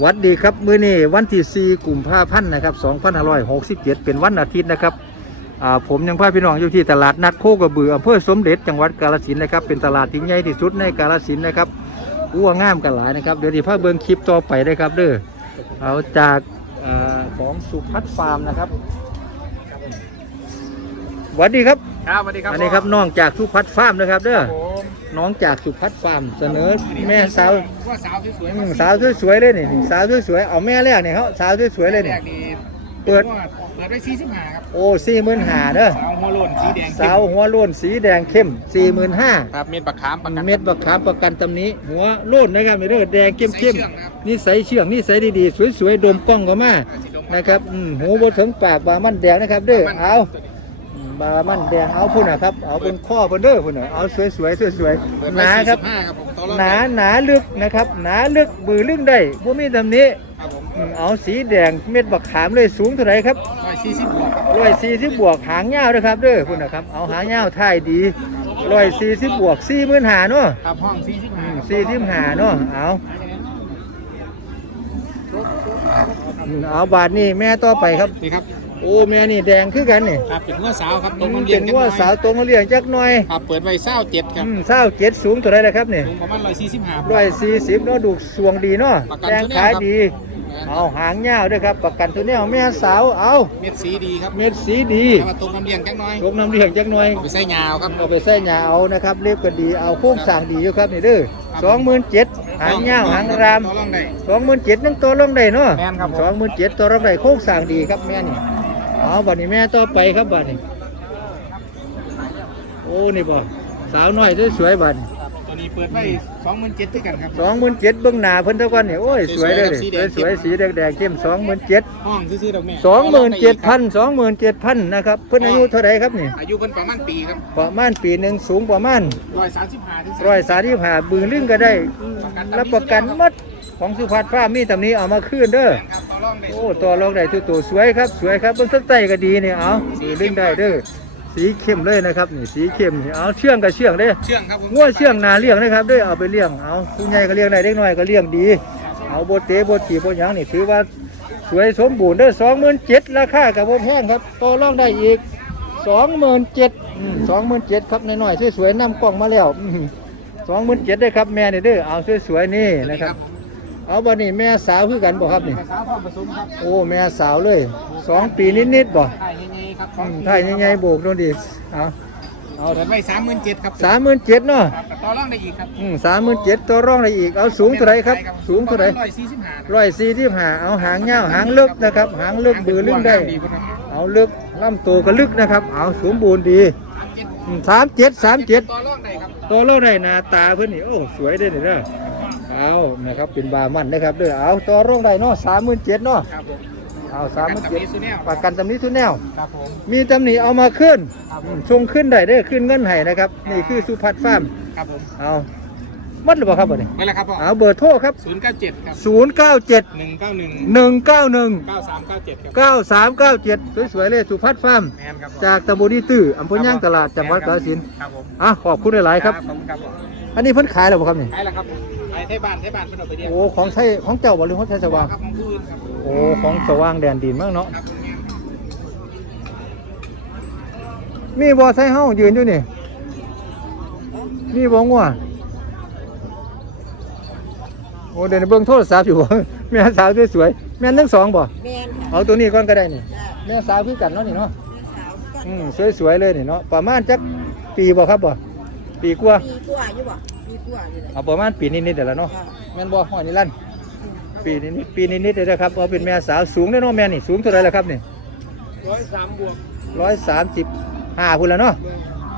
หวัดดีครับมื้อนี้วันที่4กุมภาพันธ์นะครับ2567 เป็นวันอาทิตย์นะครับอ่าผมยังพาพี่น้องอยู่ที่ตลาดนัดโคกระบืออำเภอสมเด็จจังหวัดกาฬสินธุ์นะครับเป็นตลาดที่ใหญ่ที่สุดในกาฬสินธุ์นะครับอ้วงามกันหลายนะครับเดี๋ยวที่พาเบิ่งคลิปต่อไปได้ครับเด้อเอาจากอ่าของสุพัฒน์ฟาร์มนะครับหวัดดีครับครับสวัสดีครับอันนี้ครับน้องจากสุพัฒน์ฟาร์มนะครับเด้อผม น้องจากสุพัฒน์ฟาร์มเสนอแม่สาวว่าสาวสวยอืมสาวสวยๆเลยนี่นี่สาวสวยๆเอาแม่แรกเนี่ยเขาสาวสวยๆเลยแรนี่กนี่ เปิดเปิดไว้สี่สิบห้าครับโอ้สี่หมื่นห้าเด้อสาวหัวโล้นสีแดงสาวหัวโล้นสีแดงเข้มสี่หมื่นห้าครับเม็ดบักขามประกันเม็ดบักขามประกันตำหนี้ หัวโล้นนะครับนี่เด้อแดงเข้มเข้มใส่ชื่องครับนี่ใสยเชื่องนี่ใสยดีๆ สวยๆดมกล้องก็มาสีดงนะครับอืมหูบดถึงปากบามันแดงนะครับเด้อเอาอืม บามันแดงเอาพุ่นนะครับ เอาบนข้อบนเด้อพุ่นน่ะเอาสวยๆสวยเปิดๆหไว้นาครับ45ครับผมต่อรองหนาหนาลึกนะครับ หนาลึกบือลึกได้บ่มีตำหนี้ครับผมอืมเอาสีแดงเม็ดบักขามเลยสูงเท่าไหรครับร้อยสี่สิบบวกครับร้อยสี่สิบบวกหางยาวนะครับเด้อคุณนะครับเอาหางยาวท่ายดีร้อยสี่สิบบวกสี่หมื่นหาเนาะครับห้องสี่สิบห้าสี่สิบหาเนาะเอาอืมเอาบาทนี่แม่ต่อไปครับนี่ครับ โอ้แม่นี่แดงคือกันนี่ครับเป็นหัวสาวครับตอืรงมน้ำเลี้ยเป็งนจังว่าหน่อยสาวตัวมาเลี้ยงจักหน่อยครับเปิดไว้เศร้าเจ็ดครับอืมสาวเจ็ดสูงเท่าไหรนะครับนี่สูงประมาณร้อยสี่สิบห้า ร้อยสี่สิบเนาะดูสวงดีเนาะประกันแดงทุเรียนขายครับดี เอาหางยาวด้วยครับ ประกันตัวเนี้ยแม่สาวเอาเม็ดสีดีครับเม็ดสีดีแต่ว่าตรงน้ำเลี้ยงจังหน่อยลงน้ำเลี้ยงจักหน่อย เอาไปใส่ยาวครับ เอาไปใส่หยาเอานะครับเรียบก็ดีเอาโค้งสั่งดีอยู่ครับนี่เด้อสองหมื่นเจ็ดหางเงาวหางรามต่อรองได้ สองหมื่นเจ็ดนั่งตัวลงได้เนาะแม่นครับผม สองหมื่นเจ็ดตัวลงได้โค้งสั่งดีครับแม่นี่ เอาบัดนี้แม่ต่อไปครับบัดนี้ โอ้นี่บ่สาวน้อยสวยๆบัดนี้ตัวนี้เปิดไว้สองหมื่นเจ็ดด้วยกันครับสองหมื่นเจ็ดเบื้องหน้าเพิ่นเท่ากันนี่โอ้ยสวยเลยสวยๆครับสีแดงสวยๆสีแดงๆเข้มสองหมื่นเจ็ดห้องซื้อๆดอกแม่สองหมื่นเจ็ดพันสองหมื่นเจ็ดพันนะครับเพิ่นอายุเท่าไหรครับนี่อายุเพิ่นประมาณปีครับประมาณปีหนึ่งสูงประมาณร้อยสามสิบห้าถึงร้อยสาที่ผ่าบือลึงก็ได้รับประกันหมดของสุภัทรฟ้าร์มมีตำนี้เอามาคืนเด้อค รับต่อรองได้โอ้ตัวรองได้ทุกตัวสวยครับสวยครับเบิ้งสักใต้ก็ดีนี่เอาบือลึงได้เด้อสีเข้มเลยนะครับนี่สีเข้มนี่เอาเชื่องกับเชื่องเด้อเชื่องครับผมง้วเชื่องนาเลี้ยงนะครับเด้อเอาไปเลี้ยงเอาผู้ใหญ่ก็เลี้ยงได้เด็กน้อยก็เลี้ยงดี เอาโบเตโบตีโบหยังนี่ถือว่าสวยสมบูรณ์เด้อสองหมื่นเจ็ดราคากับโบแพงครับตัวรองได้อีกสองหมื่นเจ็ดสองหมื่นเจ็ดครับน้อยๆสวยๆนำกล้องมาแล้วสองหมื่นเจ็ดได้อครับแม่นี่เด้อเอาสวยๆนี่นะครับ เอาบันนี้แม่สาวคือกันบ่ครับนี่ภาษาความผสมครับโอ้แม่สาวเลยสองปีนิดๆบ่ไทยยังไงครับอืมไทยยังไงโบกโดนดีเอาเอาเปิดไว้สามหมื่นเจ็ดครับสามหมื่นเจ็ดเนาะครับต่อรองได้อีกครับอืมสามหมื่นเจ็ดตัวร่องอะไรอีกเอาสูงเท่าไหรครับ สูงเท่าไหรร้อยสี่สิบห้าร้อยสี่ที่หาเอาหางเงาวหางลึกนะครับ หางลึกบือลึกได้ เอาลึกลำตัวก็ลึกนะครับ เอาสมบูรณ์ดีอืมสามเจ็ดสามเจ็ดต่อรองได้ครับตัวเราได้หน้าตาเพื่อนนี่โอ้สวยเด้อเนี่ยเด้อ เอานะครับเป็นบามันนะครับเด้อเอาตัวร่องได้เนาะสามหมื่นเจ็ดเนาะครับผมเอาสามหมื่นเจ็ดสุแนวประกันตำหนี้ทุนแนว ครับผม มีตำหนิเอามาขึ้นครับผอืมมส่งขึ้นได้เด้อขึ้นเงินให้นะครับ นี่คือสุพัฒน์ฟาร์มครับผมเอามัดหรือเปล่าครับบัดนี้ไม่ละครับพ่อเอาเบอร์โทรครับศูนย์เก้าเจ็ดครับศูนย์เก้าเจ็ดหนึ่งเก้าหนึ่งหนึ่งเก้าหนึ่งเก้าสามเก้าเจ็ดครับเก้าสามเก้าเจ็ดสวยๆเลยสุพัฒน์ฟาร์มแมนครับจากตำบลนีตื้ออำเภอย่างตลาดจังหวัดกาฬสินธุ์ครับผมอะขอบคุณหลายๆครับผมครับผมอันนี้เพิ่นขายแล้วบ่ครับนี่ใช่แล้วครับ ไอ้ไทยบ้านไทยบ้านเพิ่นเอาไปเรียกโอ้ของใช้ของเจ้าบ่หรือของไทยสว่างครับของผู้อื่นครับโอ้ของสว่างแดนดินมากเนาะครับผมแม่นครับมีบ่ใส่เฮายืนอยู่นี่มีบ่งัวโอ้เดี๋ยวนี้เบิ่งโทรศัพท์อยู่บ่ แม่สาวสวยๆแม่นทั้งสองบ่แม่นค่ะเอาตัวนี้ก่อนก็ได้นี่จ้ะแม่สาวคือกันเนาะนี่เนาะแม่สาวก็อืมสวยๆเลยนี่เนาะประมาณจักปีบ่ครับบ่ปีกว่าปีกว่าอยู่บ่ปีก ว่าอยู่เลยเอาประมาณปีนิดๆเดี๋ยวละเนาะจ้ะแม่นบ่ห้อยนี่ลั่นปีนิดๆปีนิดๆเดี๋ยวนะครับเอาเป็นแม่สาวสูงเด้อเนาะแม่นี่สูงเท่าไหร่ล่ะครับนี่ร้อยสามบวกร้อยสามสิบห้าพุ่นละเนาะ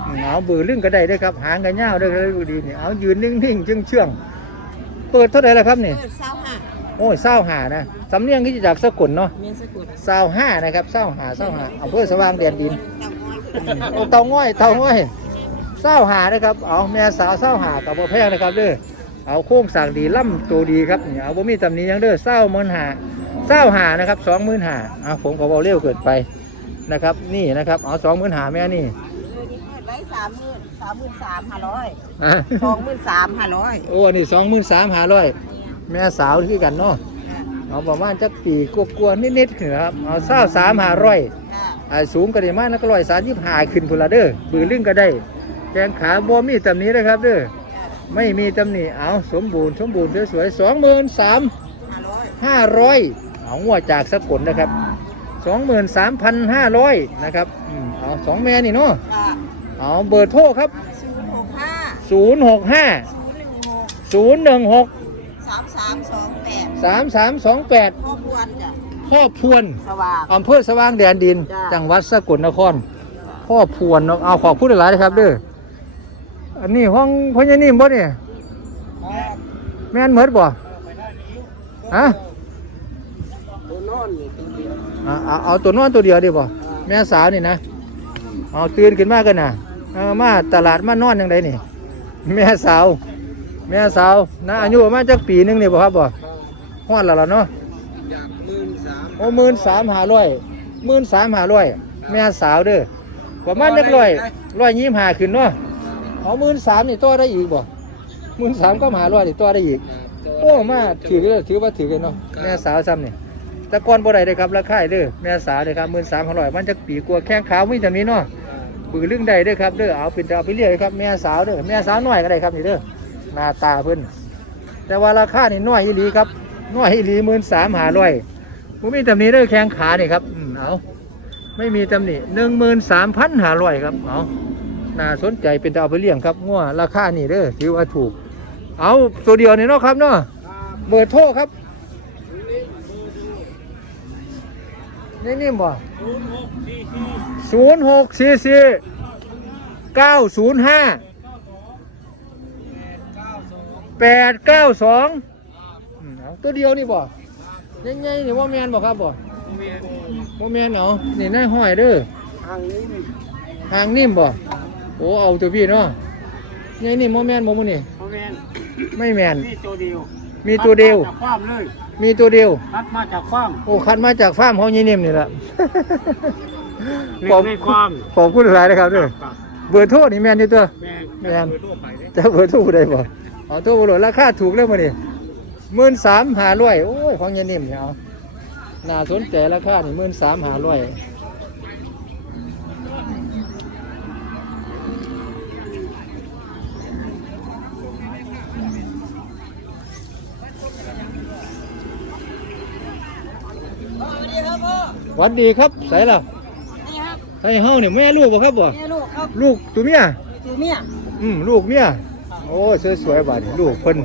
อืมเอาเบือลึงก็ได้เด้อครับ หางก็ยาวเด้อครับดูดีนี่เอายืนนิ่งๆเชื่องๆเปิดเท่าไหร่ล่ะครับนี่เปิดเศร้าห้าโอ้ยเศร้าหานะสำเนียงที่จากสกลเนาะเมียนสะกดเศร้าห้านะครับเศร้าหาเศร้าหาอำเภอสว่างแดนดินเต่าน้อยโอ้เตาง่อยเตาง่อยเศร้าหานะครับ เอาแม่สาวเศร้าหากับบ่แพงนะครับเด้อเอาโค้งสั่งดีล่ำตัวดีครับนี่เอาบ่มีตำหนี้ยังเด้อเศร้าหมื่นหาเศร้าหานะครับสองหมื่นหาเอาผมก็เบาเร็วเกินไปนะครับ นี่นะครับเอาสองหมื่นหาแม่นี่เออนี่เปิดไว้สามหมื่นสามหมื่นสามห้าร้อยอะสองหมื่นสามห้าร้อยโอ้นี่สองหมื่นสามหาร้อยแม่สาวคือกันเนาะเอาประมาณจักปีกลัวๆนิดๆนะครับเอาเศร้าสามหาร้อยจ้าอ่าสูงก็ได้มากแล้วก็ร้อยสามยี่หาขึ้นพุ่นละเด้อบือลึงก็ได้ แกงขาบวมมีตำหนี้นะครับเด้อไม่มีตำหนิเอาสมบูรณ์สมบูรณ์สวยๆสองหมื่นสามห้าร้อยห้าร้อยเอางวดจากสกลนะครับสองหมื่นสามพันห้าร้อยนะครับอืมเอาสองแม่นี่เนาะจ้าเอาเบอร์โทรครับศูนย์หกห้าศูนย์หกห้าศูนย์หนึ่งหกศูนย์หนึ่งหกสามสามสองแปดสามสามสองแปดพ่อพวนจ้ะพ่อพวนสว่างอำเภอสว่างแดนดินจ้ะจังหวัดสกลนคร พ่อพวนเนาะเอาขอพูดหลายๆนะครับเด้อ อันนี้ห้องพญานิ่มบ่เนี่ยแม่นเหมือดบ่ฮะตัวนอนนี่ตัวเดียวเอาเอาเอาตัวนอนตัวเดียวดีบ่แม่สาวนี่นะเอาตื่นขึ้นมากันนะเอามาตลาดมานอนยังไงนี่ แม่สาว แม่สาวนะอายุประมาณจักปีหนึงนี่บ่ครับบ่ฮอดแล้วล่ะเนาะอยากหมื่นสามโอ้หมื่นสามหาร้อยหมื่นสามหาร้อยแม่สาวเด้อประมาณจักร้อยร้อยยี่สิบห้าขึ้นเนาะ เอาหมื่นสามนี่ต่อได้อีกบ่หมื่นสามก็หาร้อยนี่ต่อได้อีก โอ้มาถือเลยถือว่าถือกันเนาะแม่สาวซ้ำนี่แต่ก่อนบ่ได้เลยครับราคาเด้อแม่สาวเลยครับหมื่นสามพันร้อยมันจะปีกลัวาแข้งขาวมีจำนี้เนาะปือลึงได้เด้อครับเด้อเอาเป็นเอาไปเรียกครับแม่สาวเด้อแม่สาวน้อยก็ได้ครับนี่เด้อหน้าตาเพิ่นแต่ว่าราคานี่น้อยอีหลีครับน้อยอีหลีหมื่นสามหาร้อยผมมีจำนี้เด้อแข้งขานี่ครับอืมเอาไม่มีจำนี้หนึ่งหมื่นสามพันหาร้อยครับเอา น่าสนใจเป็นตาเอาไปเลี้ยงครับงัวราคานี่เด้อถือว่าถูก เอาตัวเดียวนี่เนาะครับเนาะเบอร์โทรครับนี่นี่บ่ศูนย์หกสี่สี่เก้าศูนย์ห้าแปดเก้าสองตัวเดียวนี่บ่ยังไงนี่ว่าแมนบ่ครับบ่ว่าแมนเนาะนี่น่าห้อยเด้อทางนี้นี่หางนิ่มบ่ โอ้เอาตัวพี่เนาะยังนี่ว่าแมนบ่มื้อนี่พ่อแม่นไม่แมนนี่ตัวเดียวมีตัวเดียวตัดมาจากความเลยมีตัวเดียวตัดมาจากความโอ้คันมาจากฟาร์มเขายี่นิ่มนี่แหละเรียกในความขอบคุณหลายนะครับเด้วยเบอร์โทรนี่แม่นอยู่ตัวแม่นแม่นเปิดโลกไปเด้จะเบอร์โทรได้บ่เอาโทรบ่โหลดราคาถูกเลยมื้อนี้หมื่นสามหาร้อยโอ้ยของยี่นิ่มเนี่ยเอาน่าสนใจราคานี่หมื่นสามหาร้อย หวัดดีครับใส่ละนี่ครับใส่เฮาเนี่ยแม่ลูกบ่ครับบ่นี่ลูกครับลูกตัวเมียจูเมียอืมลูกเมียโอ้ยสวยๆบาดนี้ลูกเพิ่น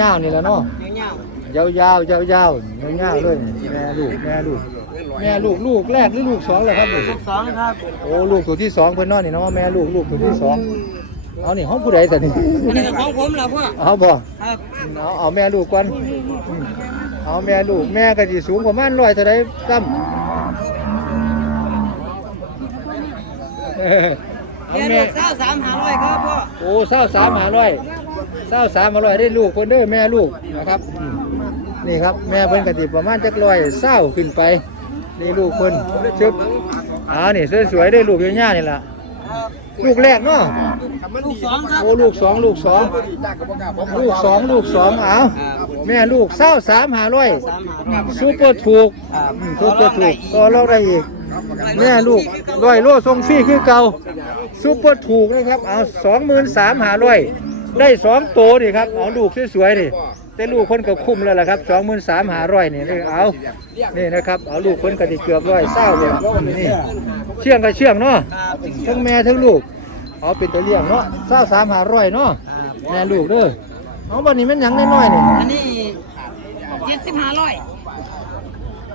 ยาวๆนี่แหละเนาะเงี้ยยาวๆยาวๆยาวๆเลยแม่ลูกแม่ลูกแม่ลูกลูกแรกหรือลูกสองเหรอครับลูกลูกสองครับโอ้ลูกตัวที่สองเพิ่นเนอนนี่เนาะแม่ลูกลูกตัวที่สองเอานี่ห้องผู้ใดแต่นี่อันนี้ก็ของผมเหรอพ่อเอาบ่ครับเอาเอาแม่ลูกก่อนอืมเอาแม่ลูกแม่ก็สิสูงประมาณร้อยเท่าใดซ้ำ เออเอาเมียแม่ลูกสาวสามหาร้อยครับพ่อโอ้เศร้าสามหาร้อยเศร้าสามหาร้อยได้ลูกคนเด้อแม่ลูกนะครับอืมนี่ครับแม่เพิ่นกติประมาณจักร้อยเศร้าขึ้นไปนี่ลูกเพิ่นชึบอ้าวนี่สวยๆได้ลูกยาวๆนี่ล่ะครับลูกแรกเนาะลูกสองครับโอ้ลูกสองลูกสองลูกสองลูกสองเอาแม่ลูกเศร้าสามหาร้อย สามหาร้อยซูเปอร์ถูกครับอืมซูเปอร์ถูกก็เราได้อีก แม่ลูกร้อยโลทรงฟรีคือเก่าซูเปอร์ถูกนะครับเอาสองหมื่นสามหาร้อยได้สองโตดิครับเอาลูกสวยๆดิแต่ลูกคนก็คุ้มแล้วล่ะครับสองหมื่นสามหาร้อยนี่นี่เอานี่นะครับเอาลูกคนก็ติเกือบร้อยเศร้าเลยนี่เชื่องก็เชื่องเนาะครับทั้งแม่ทั้งลูกเอาเป็นตัวเลี้ยงเนาะเศร้าสามหาร้อยเนาะแม่ลูกเด้อเอาวันนี้มันหยังน้อยๆนี่อันนี้เจ็ดสิบห้าร้อย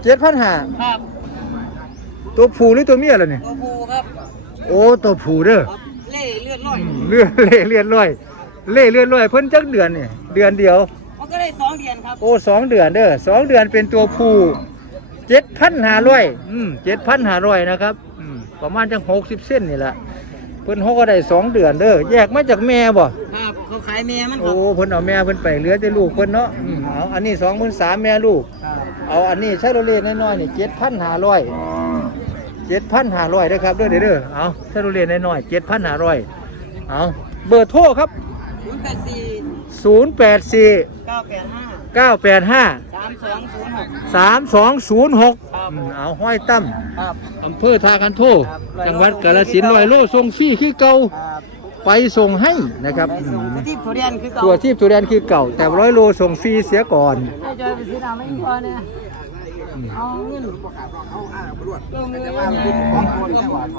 เจ็ดพันห้าครับ ตัวผู้หรือตัวเมียล่ะนี่ตัวผู้ครับโอ้ตัวผู้เด้อครับเล่เลือดร้อยอืมเลื่อนเล่เลื่อนร้อยเล่เลื่อนร้อยเพิ่นจักเดือนนี่เดือนเดียวมันก็ได้สองเดือนครับโอ้สองเดือนเด้อสองเดือนเป็นตัวผู้เจ็ดพันห้าร้อยอืมเจ็ดพันห้าร้อยนะครับอืมประมาณจังหกสิบเส้นนี่แหละเพิ่นเขาก็ได้สองเดือนเด้อแยกมาจากแม่บ่ครับเขาขายเมียมันคโอ้รับเพิ่นเอาแม่เพิ่นไปเหลือแต่ลูกเพิ่นเนาะอืมเอาอันนี้สองหมื่นสามแม่ลูก เอาอันนี้ใช้โรเล่น้อยๆนี่เจ็ดพันห้าร้อย เจ็ดพันห้าร้อยด้อครับเด้อเด้อเด้อเอาใช้โรเล่น้อยๆเจ็ดพันห้าร้อยเอาเบอร์โทรครับศูนย์แปดสี่ศูนย์แปดสี่เก้าแปดห้าเก้าแปดห้าสามสองศูนย์หกสามสองศูนย์หกเอาห้อยตั้มครับอำเภอทากันโทครับจังหวัดกาฬสินธุ์ลอยโลส่งฟรีคือเก่าครับไปส่งให้นะครับไปส่งไปที่ทุเรียนคือเก่าตัวที่ทุเรียนคือเก่า แต่ร้อยโลส่งฟรีเสียก่อนให้จอยไปซื้อน้ำไม่พอเนี่ย เอาเงินลงเลย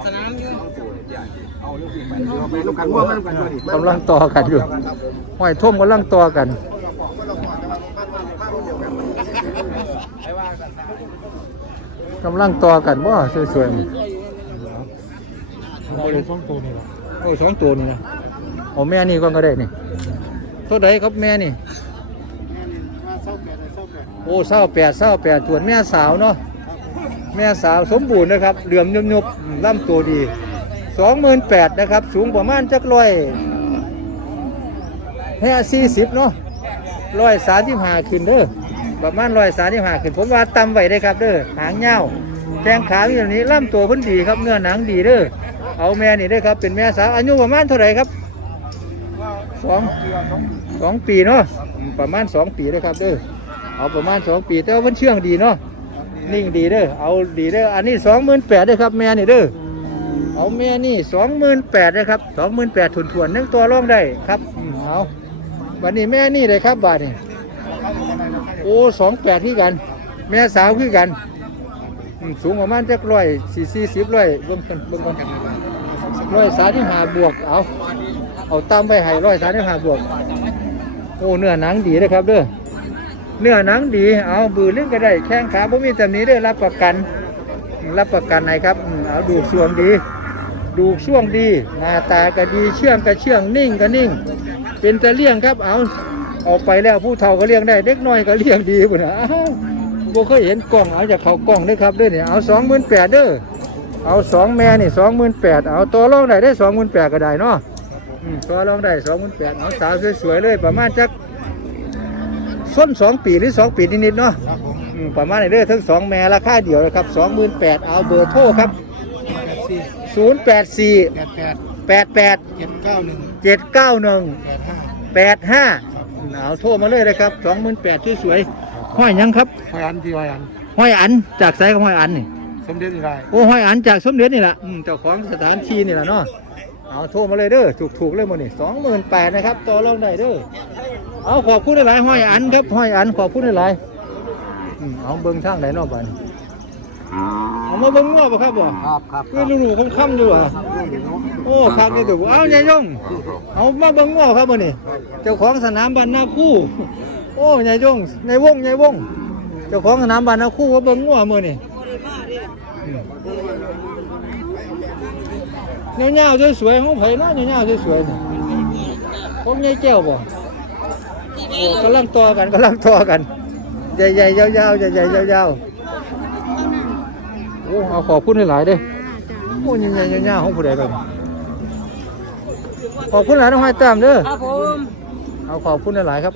สนามอยู่กำลังต่อกันอยู่ห้อยท่วมกำลังต่อกันกำลังต่อกันว่าสวยๆนี่โอ้สองตัวนี่โอ้สองตัวนี่นะเอาแม่นี่ก่อนก็ได้นี่เท่าไหครับแม่นี่ โอ้เศร้าแปดเศร้าแปดส่วนแม่สาวเนาะแม่สาวสมบูรณ์นะครับ เหลื่อมยุบๆอืมลำตัวดีสองหมื่นแปดนะครับ สูงประมาณจักร้อยแค่สี่สิบเนาะร้อยสามสิบห้าขึ้นเด้อประมาณร้อยสามสิบห้าขึ้น ผมว่าต่ำไว้ได้ครับเด้อหางเงาวแข้งขาอย่างนี้ลำตัวเพิ่นดีครับเนื้อหนังดีเด้อเอาแม่นี่ได้อครับเป็นแม่สาวอายุประมาณเท่าไหร่ครับสองสองปีเนาะอืมประมาณสองปีนะครับเด้อ เอาประมาณสองปีแต่ว่ามันเชื่องดีเนาะนิ่งดีเด้อเอาดีเด้ออันนี้สองหมื่นแปดเด้อครับแม่นี่เด้อเอาแม่นี่สองหมื่นแปดนะครับสองหมื่นแปดถุนถวนๆนึงตัวร่องได้ครับอืมเอาบัดนี้แม่นี่เลยครับบาทนี่โอ้สองแปดที่กัน แม่สาวคือกันอืมสูงประมาณจักร้อยสี่สี่สิบร้อยเบิ่งกันเบิ่งกันร้อยสามที่หาบวกเอาเอาตามไปให้ร้อยสามที่หาบวกโอ้เนื้อหนังดีนะครับเด้อ เนื้อหนังดี เอาบือเล่นก็ได้ แข้งขาบ่มีตำหนี้ได้รับประกัน รับประกันไหนครับเอาดูช่วงดี ดูช่วงดีหน้าตาก็ดีเชื่องก็เชื่องนิ่งก็นิ่ง เป็นตะเลี่ยงครับ เอาออกไปแล้วผู้เฒ่าก็เลี้ยงได้ เด็กน้อยก็เลี้ยงดีปุ่นนะบ่เคยเห็นกล้องเอาจากเขากล้องด้อครับด้อเนี่ยเอาสองหมื่นแปดเด้อเอาสองแม่นี่สองหมื่นแปดเอาตัวรองได้ได้สองหมื่นแปดก็ได้เนาะอืมตัวรองได้สองหมื่นแปดเอาสาวสวยๆเลยประมาณจัก ส้นสองปีหรือสองปีนิดๆเนาะอืมประมาณนี้เด้อทั้งสองแม่ราคาเดียวเลยครับสองหมื่นแปดเอาเบอร์โทรครับศูนย์แปดสี่แปดแปดแปดแปดเจ็ดเก้าหนึ่งเจ็ดเก้าหนึ่งแปดห้าแปดห้าเอาโทรมาเลยนะครับสองหมื่นแปดสวยๆห้อยหยังครับพยันที่พยันห้อยอันจากไซของห้อยอันนี่สมเด็จอะไรโอ้ห้อยอันจากสมเด็จนี่แหละอืมเจ้าของสถานที่นี่แหละเนาะเอาโทรมาเลยเด้อถูกๆเลยหมันนี่สองหมื่นแปดนะครับต่อรองได้เด้อ เอาขอบคุณหลายๆห้อยอันครับห้อยอันขอบคุณหลายๆอืมเอาเบิ้งทางไหนเนอกบ้านเอามาเบิ้งง้อบ่ครับบ่ครับครับคือลูกๆค่ำๆอยู่อะโอ้ครับนี่ถูกเอายายยงเอามาเบิ้งง้อครับบ่นี่เจ้าของสนามบ้านนาคู่ โอ้ยายยงยายวงยายวง เจ้าของสนามบ้านนาคู่ว่าเบิ้งง้อมื้อนี่เงาๆสวยๆของไผเนาะเงาๆสวยๆนี่ผมยายแก้วบ่โอ้ กำลังต่อกันกำลังต่อกัน ใหญ่ๆยาวๆใหญ่ๆยาวๆโอ้เอาขอบคุณหลายๆเด้อโอ้ยใหญ่ๆยาวๆของผู้ใดแบบนี้ขอบคุณหลายน้องไม้ตามเด้อครับผมเอาขอบคุณหลายๆครับ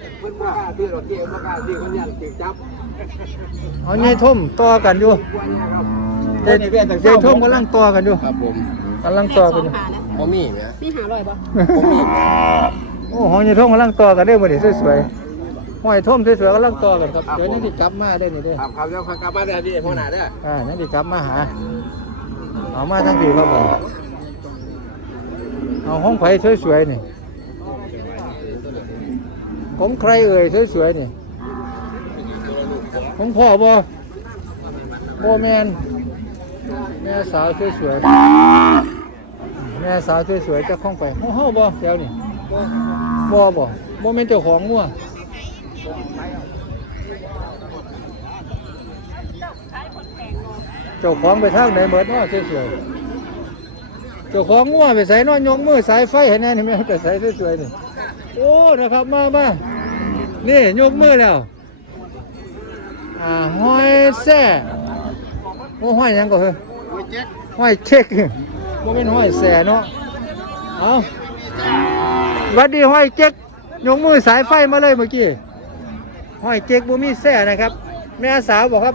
ที่เราเกี่ยวกับการที่คนยันติดจับเอาใหญ่ท่มต่อกันอยู่ใหญ่ใหญ่ท่มกำลังต่อกันอยู่ครับผมกำลังต่อกันอยู่บ่มีไหมนี่หาร้อยบ่บ่มี โอ้หอยท่มกำลังต่อกันเด้อมื้อนี้สวยๆหอยท่มสวยๆกำลังต่อกันครับเดี๋ยวนี้สิกลับมาเด้อนี่เด้อครับครับเดี๋ยวกลับบ้านได้พี่หัวหน้าเด้ออ่านั่นสิกลับมาหาเอามาทั้งปีครับผมเอาห้องไผ่สวยๆนี่ของใครเอ่ยสวยๆนี่ของพ่อบ่บ่แมนแม่สาวสวยๆแม่สาวสวยๆจะคล้องไปห้องเฮาบ่แถวนี่ บ่บ่บ่แม่นเจ้าของงัวเจ้าของไปทางไหนเบิดเนาะสวยๆเจ้าของงัวไปใส่นอนยกมือสายไฟให้แน่นี่แม่แต่ใส่สวยๆนี่โอ้นะครับมามานี่ยกมือแล้วอ่าห้อยแซ่โอ้ห้อยยังก็เฮ้ยห้อยเช็คบ่เป็นห้อยแซ่เนาะเอา วัดดีห้อยเจ๊กยกมือสายไฟมาเลยเมื่อกี้ห้อยเจ๊กบ่มีแซ่นะครับ แม่สาวบอกครับ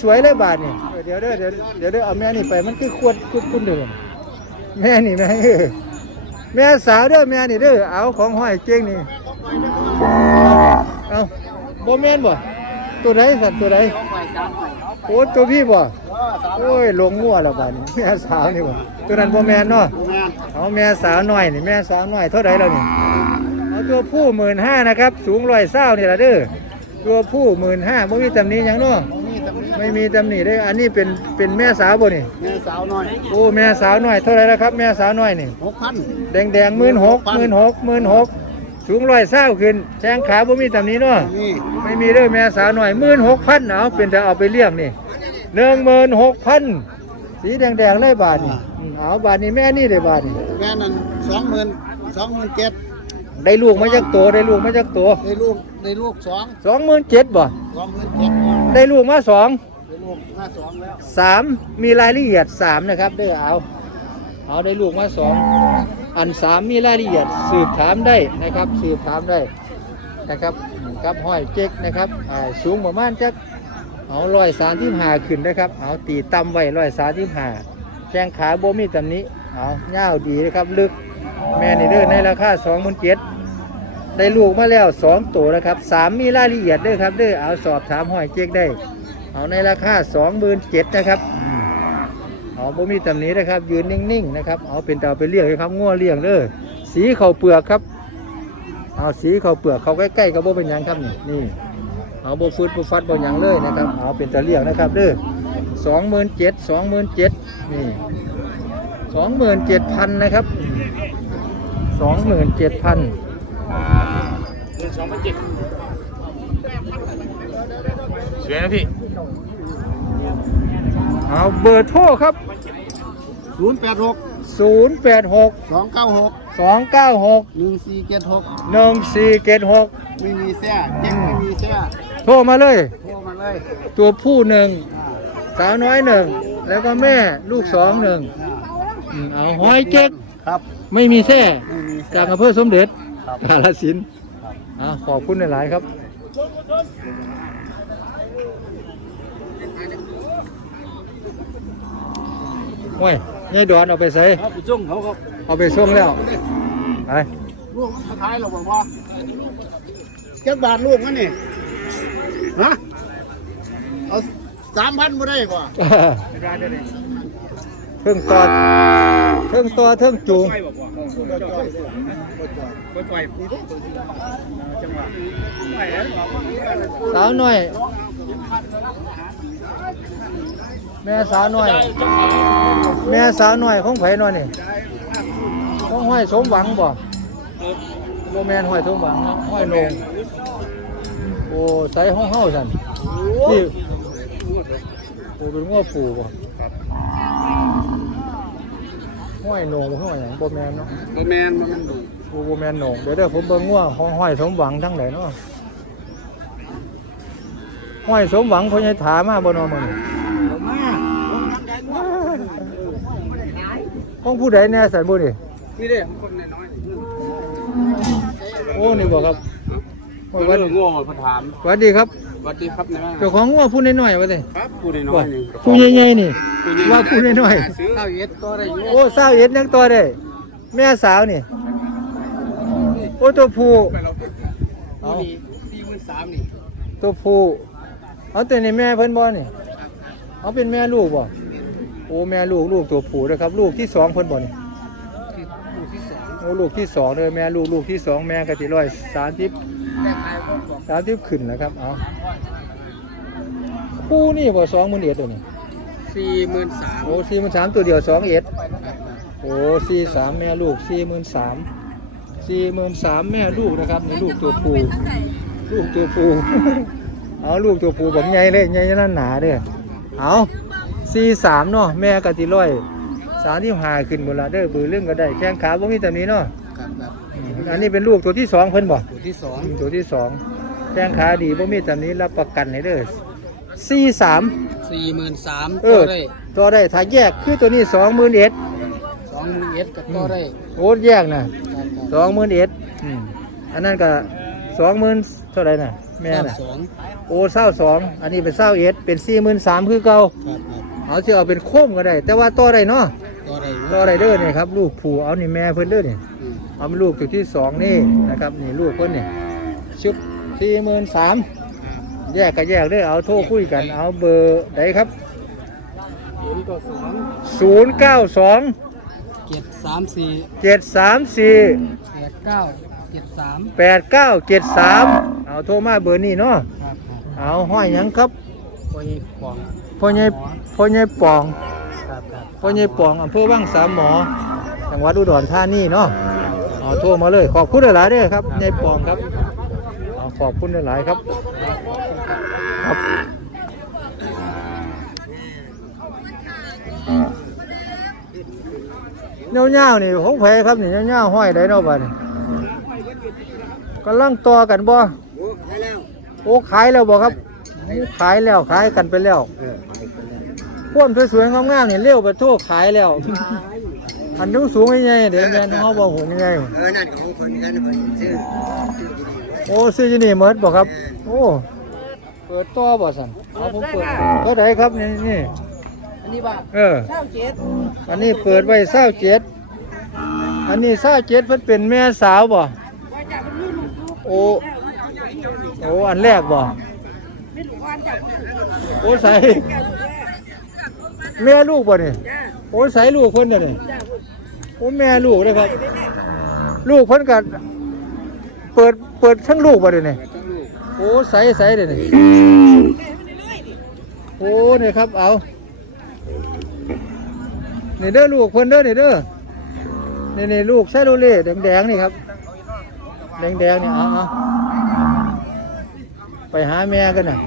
สวยๆเลยบาทนี่เออเดี๋ยวเด้อเดี๋ยวเดี๋ยวเด้อเอาแม่นี่ไปมันคือควรคุณคุณเดิมแม่นี่แม่แม่สาวเด้อแม่นี่เด้อเอาของห้อยเจ๊กนี่เอาบ่แม่นบ่ ตัวไหนสัตว์ตัวไหนต้องไปจับไปโอ้ตัวพี่บ่โอ้ยหลงงัวแล้วบัดนี้แม่สาวนี่บ่ตัวนั้นบ่แม่นเนาะงานเอาแม่สาวน้อยนี่แม่สาวน้อยเท่าไหร่แล้วนี่เอาตัวผู้หมื่นห้านะครับ สูงร้อยเศร้านี่ละเด้อตัวผู้หมื่นห้าไม่มีตำหนิหยังเนาะนี่ตำนี้ไม่มีตำหนิเด้ออันนี้เป็นเป็นแม่สาวบ่นี่แม่สาวน้อยโอ้แม่สาวน้อยเท่าไหร่แล้วครับ แม่สาวน้อยนี่หกพันแดงแดงหมื่นหกหมื่นหกหมื่นหก สูงร้อยเศร้าขึ้นแข้งขาบ่มีตำหนิเนาะนี่ไม่มีเด้อแม่สาวน้อยหมื่นหกพันเอาเป็นแต่เอาไปเลี้ยงนี่หนึ่งหมื่นหกพันสีแดงแดงๆเลยบาทนี่อืมเอาบาทนี้แม่นี่เลยบาทนี่แม่นั้นสองหมื่นสองหมื่นเจ็ดได้ลูกมาจากตัวได้ลูกมาจากตัวได้ลูกได้ลูกสองสองหมื่นเจ็ดบ่สองหมื่นเจ็ดได้ลูกมาสองได้ลูกห้าสองแล้วสามมีรายละเอียดสามนะครับเด้อเอา เอาได้ลูกมาสองอันสามมีรายละเอียดสืบถามได้นะครับ สืบถามได้นะครับกับห้อยเจ๊กนะครับสูงประมาณจักเอาร้อยสามที่หาขึ้นนะครับ เอาตีต่ำไว้ร้อยสามที่หาแข้งขาโบมีตำหนี้เอาเง่าดีนะครับ ลึกแม่นี่เด้อในราคาสองหมื่นเจ็ดได้ลูกมาแล้วสองตัวนะครับสามมีรายละเอียดด้อครับเด้อเอาสอบถามห้อยเจ๊กได้ เอาในราคา2 7 0 0 0นเจ็ดนะครับ เอาบ่มีตำหนี้นะครับ ยืนนิ่งๆนะครับ เอาเป็นตาไปเลี้ยงเลยครับง้อเลี้ยงเด้อสีเขาเปลือกครับ เอาสีเขาเปลือกเขาใกล้ๆกับบ่เป็นยังครับนี่นี่เอาโบฟืดโบฟัดโบยังเลยนะครับ เอาเป็นตาเลี้ยงนะครับเด้อสองหมื่นเจ็ดสองหมื่นเจ็ดนี่สองหมื่นเจ็ดพันนะครับสองหมื่นเจ็ดพันสองพันเจ็ดสวยนะพี่ เอาเบอร์โทรครับ ศูนย์แปดหก086 สองเก้าหก296 หนึ่งสี่เจ็ดหกหนึ่งสี่เกตหกไม่มีแท้เจ๊งไม่มีแท้โทรมาเลย โทรมาเลยตัวผู้หนึ่งอ่าสาวน้อยหนึ่งแล้วก็แม่ลูกสองหนึ่งอ่าอืมเอาห้อยเจ๊กครับ ไม่มีแท้ไม่มีแท้ จากอำเภอสมเด็จครับ กาลสินธุ์อ่าขอบคุณหลายๆครับ โอ้ยยายดอนเอาไปใส่ครับไปจุ้งเขาครับเอาไปส่งแล้วไปลูกมันสุดท้ายเราบอกว่าเจ็ดบาทลูกมันนี่ฮะเอาสามพันบ่ได้กว่าเทิงตอดเทิงตัวเทิงจูงสาวน้อย แม่สาวน้อย แม่สาวน้อยของไผน้อยนี่ของห้อยสมหวังบ่โมแมนห้อยสมหวังเนาะห้อยโหนงโอ้ใส่ห้องเฮาสันที่โอ้เป็นง้อปู่บ่ห้อยโหนงบ่ห้อยหยังบ่แมนเนาะตัวแมนมันดูโอ้บ่แมนโหนงเดี๋ยวเด้อผมเบิ่งว่าห้องห้อยสมหวังทั้งไหนเนาะห้อยสมหวังเพิ่นให้ถามมาบ่เนาะมื้อนี้ มา ของผู้ใดแน่สันบุนี่นี่เด้คนน้อยโอ้นี่บอกครับๆโอ้ยวันโง่พอถามสวัสดีครับ สวัสดีครับนะเจ้าของงัวผู้น้อยๆวะเด้ครับผู้น้บออยกๆนี่ผู้ใหญ่ๆนี่ ว่าผู้น้อยซื้อข้าวเย็ดตัวได้อยู่ๆโอ้สาวเอ็ดยังตัวได้แม่สาวนี่ โอ้ตัวผู้เอาสี่หมื่นสามนี่ตัวผู้เอาแต่นี่แม่เพิ่นบ่นี่ เอาเป็นแม่ลูกบ่ โอ้แม่ลูกลูกตัวผู้นะครับ ลูกที่สองเพิ่นบ่นี่ลูกที่สองโอ้ลูกที่สองเลยแม่ลูกลูกที่สองแม่ก็สิร้อยสามสิบแม่ขายก็บอกสามสิบขึ้นนะครับเอาคู่นี่บ่สองหมื่นเอ็ดตัวนี่สี่หมื่นสามโอ้สี่หมื่นสามตัวเดียวสองเอ็ดโอ้สี่สามแม่ลูกสี่หมื่นสามสี่หมื่นสามแม่ลูกนะครับนี่ลูกตัวผู้ลูกตัวผู้เอาลูกตัวผู้แบบใหญ่เลยใหญ่นั่นหนาเด้อเอา สี่สามเนาะแม่กะติร้อยสามที่หาขึ้นหมดละเด้อเบือเรื่องก็ได้แข้งขาบ่มีแต่นี้เนาะครับครับอืมอันนี้เป็นลูกตัวที่สองเพิ่นบ่ตัวที่สองตัวที่สองแข้งขาดีบ่มีแต่นี้รับประกันให้เด้อสี่สาม สี่หมื่นสามเออตัวได้ถ้าแยกคือตัวนี้สองหมื่นเอ็ดสองหมื่นเอ็ดกับตัวได้โอ้แยกนะครับครับสองหมื่นเอ็ดอันนั้นก็สองหมื่นเท่าไหร่น่ะแม่น่ะสองโอ้เศร้าสองอันนี้เป็นเศร้าเอ็ดเป็นสี่หมื่นสามคือเก่าครับครับ เอาสิเอาเป็นโค้มก็ได้ แต่ว่าตัวได้เนาะตัวได้ตัวได้เด้อนี่ครับลูกผูเอานี่แม่เพิ่นเด้อนี่อืมเอาเป็นลูกตัวที่สองนี่นะครับนี่ลูกเพิ่นนี่ชุดสี่หมื่นสามแยกก็แยกเด้อเอาโทรคุยกันเอาเบอร์ใดครับศูนย์ก็สองศูนย์เก้าสองเจ็ดสามสี่เจ็ดสามสี่แปดเก้าเจ็ดสามแปดเก้าเจ็ดสามเอาโทรมาเบอร์นี้เนาะครับเอาห้อยหยังครับโอ้ยปองพ่อใหญ่ พ่อใหญ่ปองครับครับพ่อใหญ่ปองอำเภอบ้างสามหมอ จังหวัดอุดรธานีเนาะเอาโทรมาเลย ขอบคุณหลายๆเด้อครับใหญ่ปองครับเอาขอบคุณหลายๆครับครับเงาๆนี่ของแพครับนี่เงาๆห้อยได้เนาะบัดนี้กำลังต่อกันบ่โอ้ขายแล้วบ่ครับโอ้ขายแล้วขายกันไปแล้ว พ่นสวยๆงามๆนี่เลี้ยวไปโทษขายแล้ว อันนู้นสูงใหญ่ๆเดี๋ยวแม่นเขาบอกหงใหญ่เออนั่นของคนนั่นคนชื่อโอ้ซื้อที่นี่หมดบ่ครับ โอ้เปิดต่อบ่สันเอาผมเปิดเท่าไหร่ครับนี่นี่อันนี้บ่าเออเก้าเจ็ดอันนี้เปิดไว้เศร้าเจ็ดอันนี้เศร้าเจ็ดเพิ่นเป็นแม่สาวบ่โอ้โอ้อันแรกบ่โอ้ใส่ แม่ลูกบ่นี่โอ้ใส่ลูกเพิ่นเด้อนี่โอ้แม่ลูกเด้อครับลูกเพิ่นก็เปิดเปิดทั้งลูกบ่เด้อนี่โอ้ใส่ใส่เด้อนี่โอ้นี่ครับเอานี่เด้อลูกเพิ่นเด้อนี่เด้อนี่นี่ลูกไซโรเล่แดงๆนี่ครับ แดงๆนี่เอาเอาไปหาแม่กันน่ะ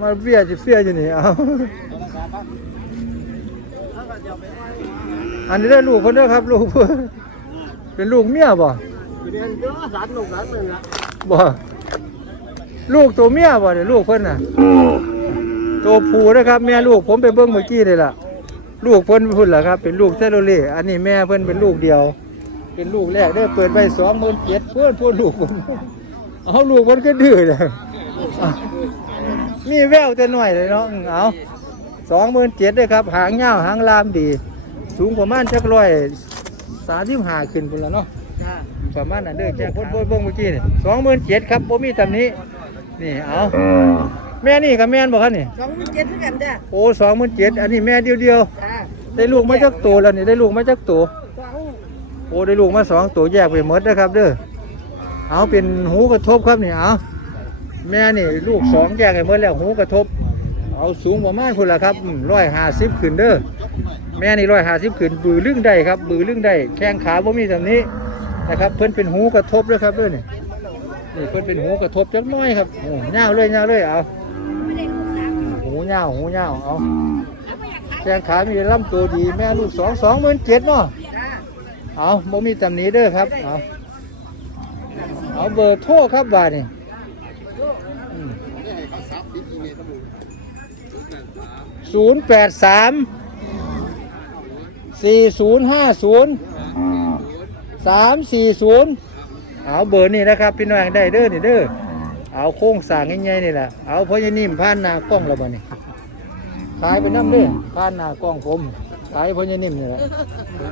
มาเฟียจิเฟียอยู่นี่เอาอันนี้เด้อลูกเพิ่นเด้อครับ ลูกเพิ่นเป็นลูกเมียบ่เรียนเยอะสารลูกหลานเลยละบ่ลูกตัวเมียบ่เนี่ยลูกเพิ่นน่ะตัวผู้นะครับแม่ลูกผมไปเบิ่งเมื่อกี้นี่ล่ะ ลูกเพิ่นพุ่นล่ะครับ เป็นลูกเซโรเล่อันนี้แม่เพิ่นเป็นลูกเดียว เป็นลูกแรกได้อเปิดไปสองหมื่นเจ็ดเพื่อนพูดลูกผมเอาลูกมันก็ดื้อเลยอะ มีแววแต่หน่อยเลยเนาะอืมเอาสองหมื่นเจ็ดเลยครับ หางยาวหางลามดี สูงประมาณจักร้อยสามสิบห้าขึ้นพุ่นละเนาะจ้าประมาณนั้นเด้อแจ้งพ่นพ่นเบิ่งเมื่อกี้นี่สองหมื่นเจ็ดครับผมมีตำนี้นี่เอาแม่นี่กับแม่นบอกครับนี่สองหมื่นเจ็ดเท่ากันจ้าโอ้สองหมื่นเจ็ดอันนี้แม่เดียวเดียวจ้าๆได้ลูกมาจักตัวแล้วนี่ได้ลูกมาจักตัว สองโอ้ได้ลูกมาสองตัวแยกไปหมดนะครับเด้อ เอาเป็นหูกระทบครับนี่เอา แม่นี่ลูกสองแยกไปหมดแล้วหูกระทบ เอาสูงประมาณพุ่นละครับร้อยห้าสิบขึ้นเด้อแม่นี่ร้อยห้าสิบขึ้นบือลึงได้ครับ บือลึงได้แข้งขาบ่มีแบบนี้นะครับ เพิ่นเป็นหูกระทบด้วยครับเด้อนี่นี่เพิ่นเป็นหูกระทบจักหน้อยครับโอ้เงาวเลยเงาวเลยเอาหูเงาวหูเงาวเอาแข้งขามีลำตัวดีแม่ลูกสองสองหมื่นเจ็ดเนาะเอาบ่มีตำหนี้เด้อครับเอาเอาเบอร์โทรครับบานี่ ศูนย์แปดสามสี่ศูนย์ห้าศูนย์สามสี่ศูนย์เอาเบอร์นี่นะครับพี่น้องได้เด้อนี่เด้อเอาโค้งสร้างง่ายๆนี่แหละเอาเพราะยนิ่มผ่านหน้ากล้องแล้วบ่นี่ขายไปน้ำเด้อผ่านหน้ากล้องผมขายเพราะยนิ่มนี่แหละ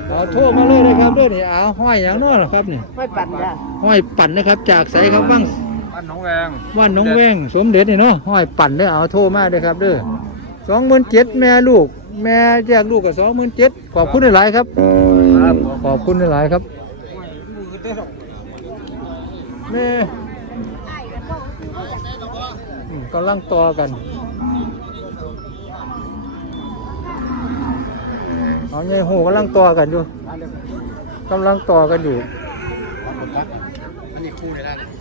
เอาโทรมาเลยนะครับด้วยนี่เอาห้อยอย่างน้อยครับนี่ไม่ปั่นจ้าห้อยปั่นนะครับ จากใสครับบ้างบ้านหนองแวงว่านน้องแวงสมเด็จนี่เนาะห้อยปั่นเด้อเอาโทรมาเลยครับเด้อ สองหมื่นเจ็ดแม่ลูก แม่แยกลูกกับสองหมื่นเจ็ดขอบคุณหลายๆครับครับ ขอบคุณหลายๆครับ แม่อืมกำลังต่อกันเอาใหญ่หูกำลังต่อกันอยู่กำลังต่อกันอยู่อันนี้คู่เลยนะ